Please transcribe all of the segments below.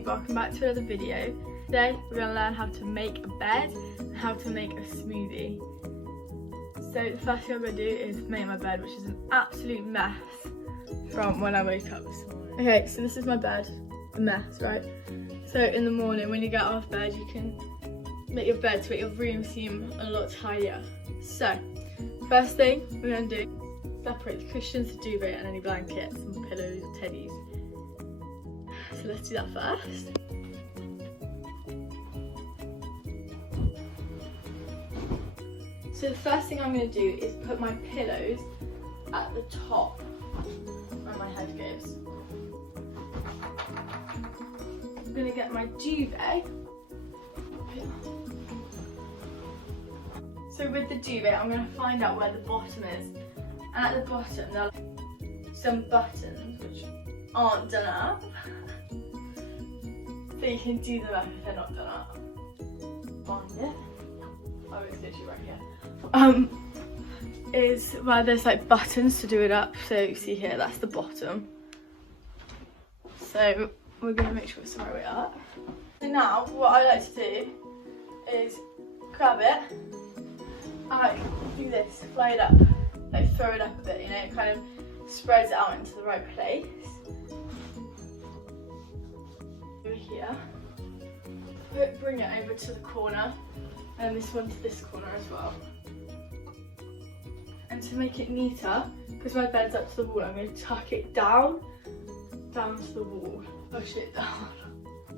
YouTube, welcome back to another video. Today we're going to learn how to make a bed and how to make a smoothie. So the first thing I'm going to do is make my bed, which is an absolute mess from when I woke up this morning. Okay, so this is my bed, a mess, right? So in the morning when you get out of bed, you can make your bed to make your room seem a lot tidier. So first thing we're going to do, separate the cushions, the duvet and any blankets and pillows, teddies. So let's do that first. So the first thing I'm going to do is put my pillows at the top where my head goes. I'm going to get my duvet. So with the duvet, I'm going to find out where the bottom is. And at the bottom, there are some buttons which aren't done up. So you can do them up if they're not done up. Find it. Oh, it's literally right here. Is where there's like buttons to do it up. So you see here, that's the bottom. So we're going to make sure it's the right way up. So now, what I like to do is grab it and like do this, fly it up, like throw it up a bit, you know, it kind of spreads it out into the right place. Over here, bring it over to the corner, and this one to this corner as well. And to make it neater, because my bed's up to the wall, I'm going to tuck it down to the wall, push it down.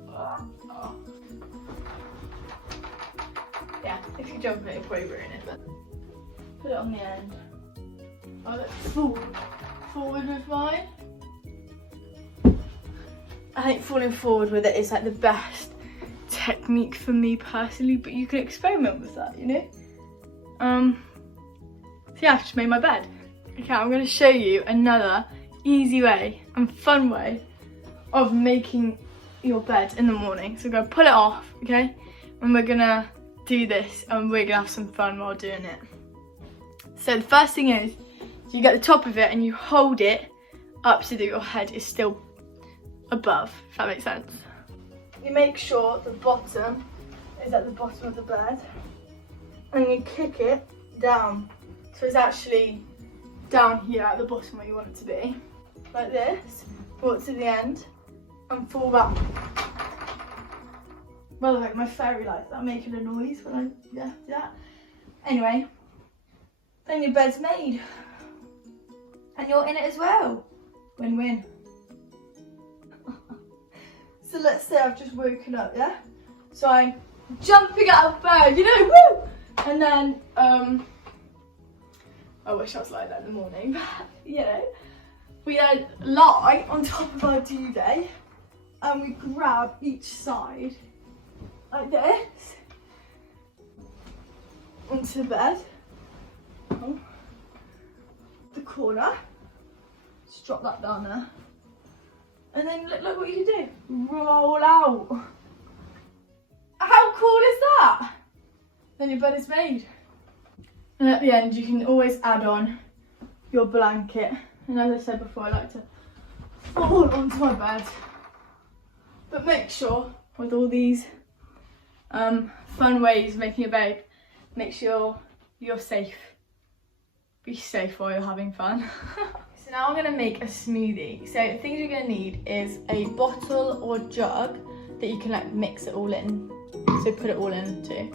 Oh. Yeah, if you jump it, it'll probably ruin it, but put it on the end. Oh, look, forward with mine. I think falling forward with it is like the best technique for me personally, but you can experiment with that, you know? So yeah, I've just made my bed. Okay, I'm going to show you another easy way and fun way of making your bed in the morning. So we're going to pull it off, okay? And we're going to do this and we're going to have some fun while doing it. So the first thing is, you get the top of it and you hold it up so that your head is still above, if that makes sense. You make sure the bottom is at the bottom of the bed and you kick it down. So it's actually down here at the bottom where you want it to be. Like this, walk to the end and fall back. By the way, my fairy lights are making a noise when I do that. Anyway, then your bed's made. And you're in it as well. Win-win. So let's say I've just woken up, yeah? So I'm jumping out of bed, you know, woo! And then, I wish I was like that in the morning, but, you know. We then lie on top of our duvet and we grab each side like this onto the bed. Oh. The corner, just drop that down there, and then look what you can do, roll out. How cool is that? Then your bed is made. And at the end you can always add on your blanket, and as I said before, I like to fall onto my bed, but make sure with all these fun ways of making a bed, make sure you're safe. Be safe while you're having fun. So now I'm going to make a smoothie. So the things you're going to need is a bottle or jug that you can like mix it all in. So put it all into.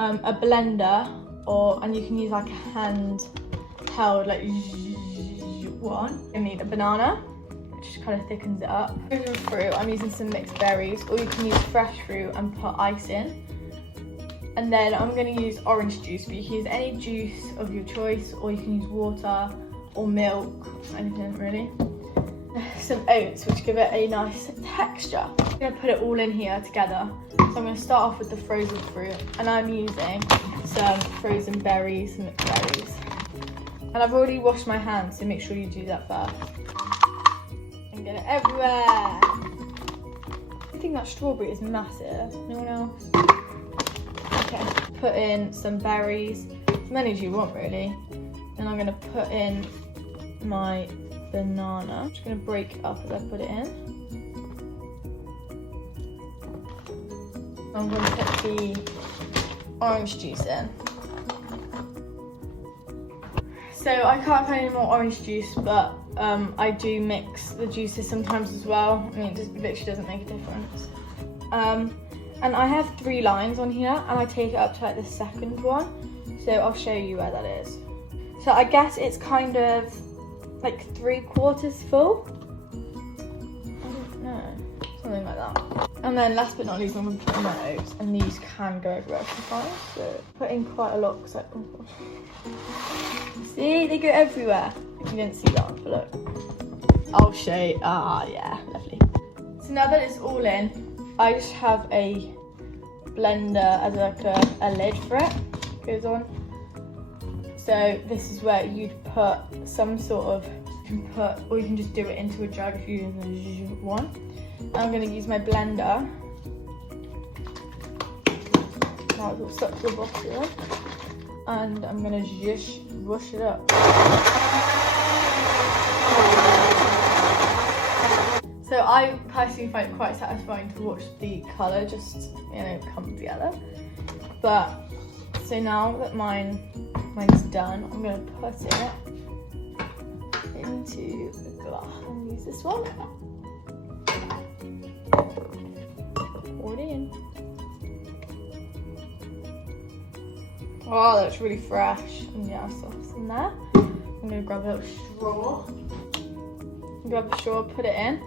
A blender, and you can use like a hand-held like one. You need a banana, which just kind of thickens it up. Fruit, I'm using some mixed berries, or you can use fresh fruit and put ice in. And then I'm going to use orange juice, but you can use any juice of your choice, or you can use water or milk, anything really. Some oats, which give it a nice texture. I'm going to put it all in here together. So I'm going to start off with the frozen fruit, and I'm using some frozen berries, mixed berries. And I've already washed my hands, so make sure you do that first. And get it everywhere. I think that strawberry is massive. Anyone else? Okay, put in some berries, as many as you want really. Then I'm going to put in my banana. I'm just going to break it up as I put it in. I'm going to put the orange juice in. So I can't find any more orange juice, but I do mix the juices sometimes as well. I mean, it just literally doesn't make a difference. And I have 3 lines on here, and I take it up to like the second one. So I'll show you where that is. So I guess it's kind of like 3/4 full. I don't know, something like that. And then last but not least, I'm going to put in my oats, and these can go everywhere sometimes. So put in quite a lot because I, oh gosh. See, they go everywhere. You didn't see that one, but look. I'll show you. Ah, yeah, lovely. So now that it's all in, I just have a blender as like a lid for it. Goes on. So this is where you'd put some sort of, or you can just do it into a jug if you want. I'm going to use my blender. Now it'll stuck to the bottom, and I'm going to just rush it up. So I personally find it quite satisfying to watch the colour just, you know, come together. But so now that mine's done, I'm going to put it into a glass and use this one. Pour it in. Oh, that's really fresh. And yeah, sauce in there. I'm going to grab a little straw. Grab the straw, put it in,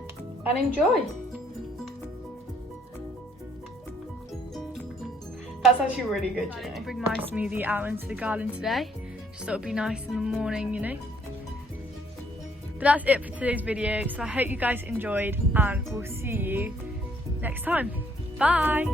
and enjoy. That's actually really good, you know. I didn't bring my smoothie out into the garden today. Just thought it'd be nice in the morning, you know. But that's it for today's video. So I hope you guys enjoyed, and we'll see you next time. Bye.